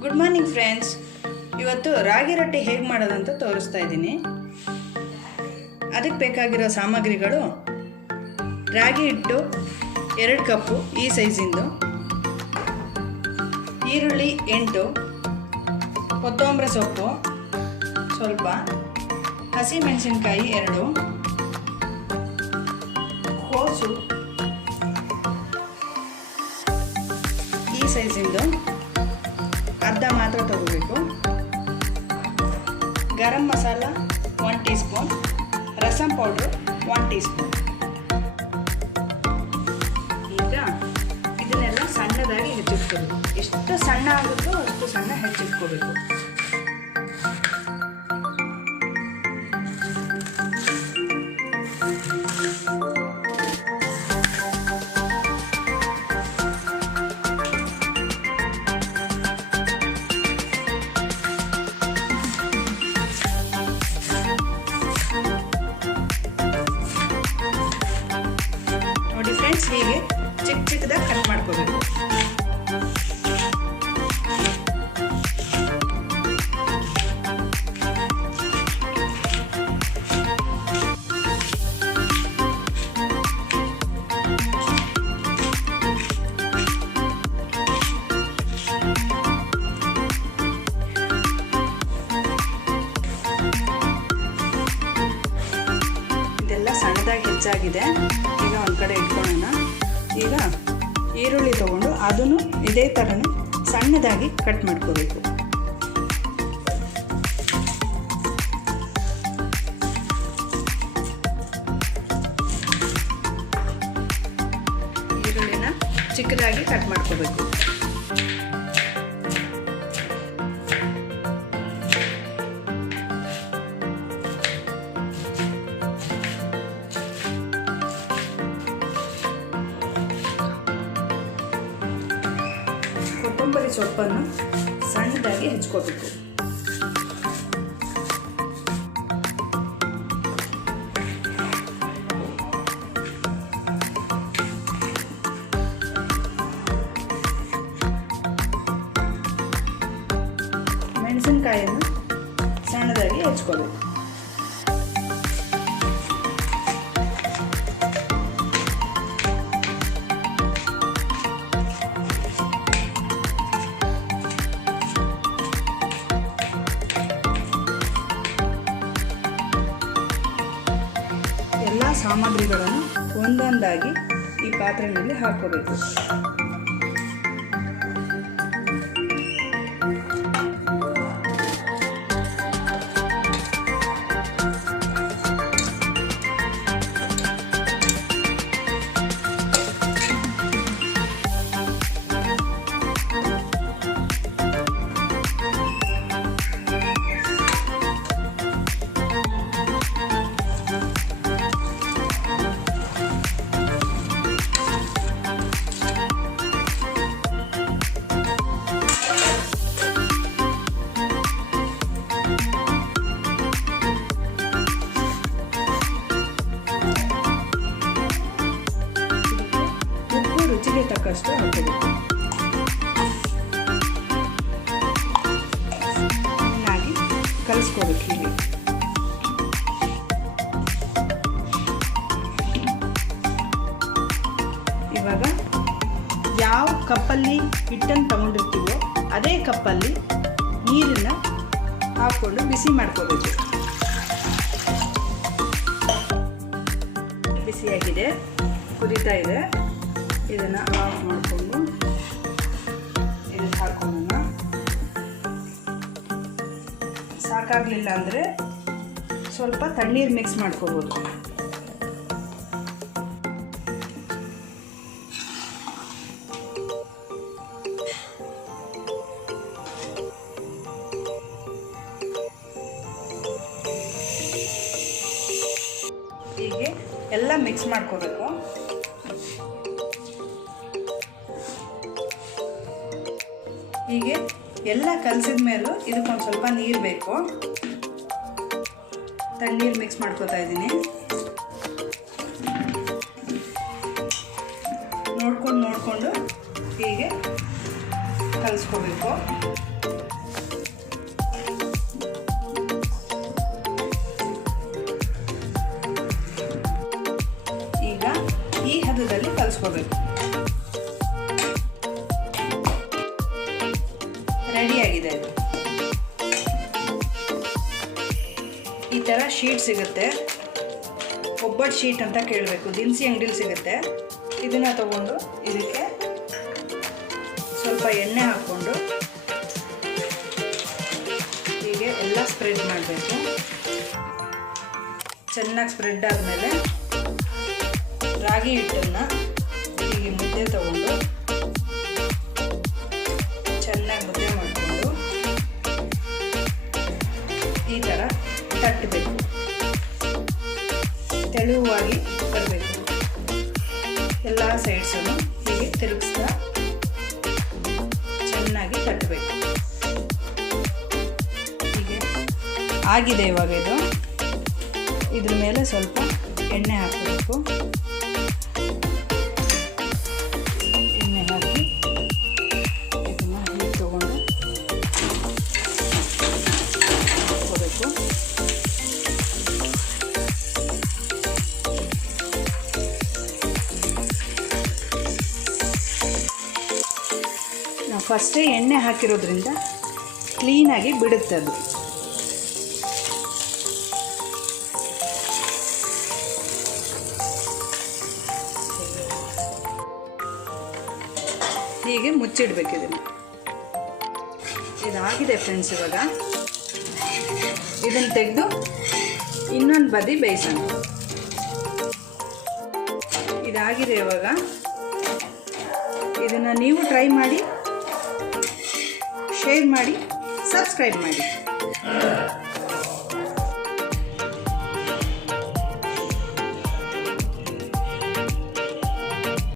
Good morning friends ಇವತ್ತು ರಾಗಿ ರೊಟ್ಟಿ ಹೇಗೆ ಮಾಡೋದಂತ ತೋರಿಸ್ತಾ ಇದ್ದೀನಿ. ಅದಕ್ಕೆ ಬೇಕಾಗಿರೋ ಸಾಮಗ್ರಿಗಳು ರಾಗಿ ಹಿಟ್ಟು, ಎರಡು ಕಪ್ಪು ಈ ಸೈಜಿಂದು, ಈರುಳ್ಳಿ ಎಂಟು, ಕೊತ್ತಂಬರಿ ಸೊಪ್ಪು ಸ್ವಲ್ಪ, ಹಸಿಮೆಣಸಿನ್ಕಾಯಿ ಎರಡು, ಕೋಸು ಈ ಸೈಜಿಂದು ಅರ್ಧ ಮಾತ್ರ ತಗೋಬೇಕು. Garam masala one teaspoon rasam powder one teaspoon ಈಗ ಇದನ್ನೆಲ್ಲ ಸಣ್ಣದಾಗಿ ಹೆಚ್ಚಿಟ್ಕೋಬೇಕು. ಎಷ್ಟು ಸಣ್ಣ ಆಗುತ್ತೋ ಅಷ್ಟು ಸಣ್ಣ ಹೆಚ್ಚಿಟ್ಕೋಬೇಕು. ಹೀಗೆ ಚಿಕ್ಕ ಚಿಕ್ಕದಾಗಿ ಕಟ್ ಮಾಡ್ಕೋಬೇಕು. ಸಣ್ಣದಾಗಿ ಹೆಚ್ಚಾಗಿದೆ. ಈಗ ಈರುಳ್ಳಿ ತೊಗೊಂಡು ಅದನ್ನು ಇದೇ ಥರನೇ ಸಣ್ಣದಾಗಿ ಕಟ್ ಮಾಡ್ಕೋಬೇಕು. ಈರುಳ್ಳಿನ ಚಿಕ್ಕದಾಗಿ ಕಟ್ ಮಾಡ್ಕೋಬೇಕು. ಕೊತ್ತಂಬರಿ ಸೊಪ್ಪನ್ನು ಸಣ್ಣದಾಗಿ ಹೆಚ್ಕೋಬೇಕು. ಮೆಣಸಿನಕಾಯಿಯನ್ನು ಸಣ್ಣದಾಗಿ ಹೆಚ್ಕೋಬೇಕು. ಸಾಮಗ್ರಿಗಳನ್ನು ಒಂದೊಂದಾಗಿ ಈ ಪಾತ್ರೆಯಲ್ಲಿ ಹಾಕೋಬೇಕು ತಕ್ಕಷ್ಟು ಹಾಕಬೇಕು. ಚೆನ್ನಾಗಿ ಕಲಿಸ್ಕೋಬೇಕು ಇಲ್ಲಿ ಇವಾಗ ಯಾವ ಕಪ್ಪಲ್ಲಿ ಹಿಟ್ಟನ್ನು ತಗೊಂಡಿರ್ತೀವೋ ಅದೇ ಕಪ್ಪಲ್ಲಿ ನೀರನ್ನು ಹಾಕ್ಕೊಂಡು ಬಿಸಿ ಮಾಡ್ಕೋಬೇಕು. ಬಿಸಿಯಾಗಿದೆ, ಕುದೀತಾ ಇದೆ. ಇದನ್ನು ಆಫ್ ಮಾಡಿಕೊಂಡು ಇದಕ್ಕೆ ಹಾಕೊಳ್ಳೋಣ. ಸಾಕಾಗಲಿಲ್ಲ ಅಂದರೆ ಸ್ವಲ್ಪ ತಣ್ಣೀರು ಮಿಕ್ಸ್ ಮಾಡ್ಕೋಬೋದು. ಹೀಗೆ ಎಲ್ಲ ಮಿಕ್ಸ್ ಮಾಡ್ಕೋಬೇಕು. ಹೀಗೆ ಎಲ್ಲ ಕಲಸಿದ ಮೇಲೂ ಇದಕ್ಕೊಂದು ಸ್ವಲ್ಪ ನೀರು ಬೇಕು. ತಣ್ಣೀರು ಮಿಕ್ಸ್ ಮಾಡ್ಕೋತಾ ಇದ್ದೀನಿ. ನೋಡ್ಕೊಂಡು ನೋಡಿಕೊಂಡು ಹೀಗೆ ಕಲಸ್ಕೋಬೇಕು. ಈಗ ಈ ಹದದಲ್ಲಿ ಕಲಿಸ್ಕೋಬೇಕು. ಶೀಟ್ ಸಿಗುತ್ತೆ. ಒಬ್ಬಟ್ಟು ಶೀಟ್ ಅಂತ ಕೇಳಬೇಕು. ದಿನಸಿ ಅಂಗಡಿಲಿ ಸಿಗುತ್ತೆ. ಇದನ್ನು ತಗೊಂಡು ಇದಕ್ಕೆ ಸ್ವಲ್ಪ ಎಣ್ಣೆ ಹಾಕ್ಕೊಂಡು ಹೀಗೆ ಎಲ್ಲ ಸ್ಪ್ರೆಡ್ ಮಾಡಬೇಕು. ಚೆನ್ನಾಗಿ ಸ್ಪ್ರೆಡ್ ಆದಮೇಲೆ ರಾಗಿ ಹಿಟ್ಟನ್ನು ಹೀಗೆ ಮುದ್ದೆ ತಗೊಂಡು ಚೆನ್ನಾಗಿ ಮುದ್ದೆ ಮಾಡಿಕೊಂಡು ಈ ಥರ ತಟ್ಟಬೇಕು ತೆಳುವಾಗಿ ಬರಬೇಕು. ಎಲ್ಲ ಸೈಡ್ಸನ್ನು ಹೀಗೆ ತಿರುಗಿಸ್ತಾ ಚೆನ್ನಾಗಿ ಕಟ್ಟಬೇಕು ಹೀಗೆ ಆಗಿದೆ ಇವಾಗ ಇದು. ಇದ್ರ ಮೇಲೆ ಸ್ವಲ್ಪ ಎಣ್ಣೆ ಹಾಕಬೇಕು. ಫಸ್ಟೇ ಎಣ್ಣೆ ಹಾಕಿರೋದ್ರಿಂದ ಕ್ಲೀನಾಗಿ ಬಿಡುತ್ತೆ ಅದು ಹೀಗೆ ಮುಚ್ಚಿಡಬೇಕಿದನ್ನು ಇದಾಗಿದೆ ಫ್ರೆಂಡ್ಸ್ ಇವಾಗ. ಇದನ್ನು ತೆಗೆದು ಇನ್ನೊಂದು ಬದಿ ಬೇಯಿಸೋಣ. ಇದಾಗಿದೆ ಇವಾಗ. ಇದನ್ನು ನೀವು ಟ್ರೈ ಮಾಡಿ. ಶೇರ್ ಮಾಡಿ ಸಬ್ಸ್ಕ್ರೈಬ್ ಮಾಡಿ.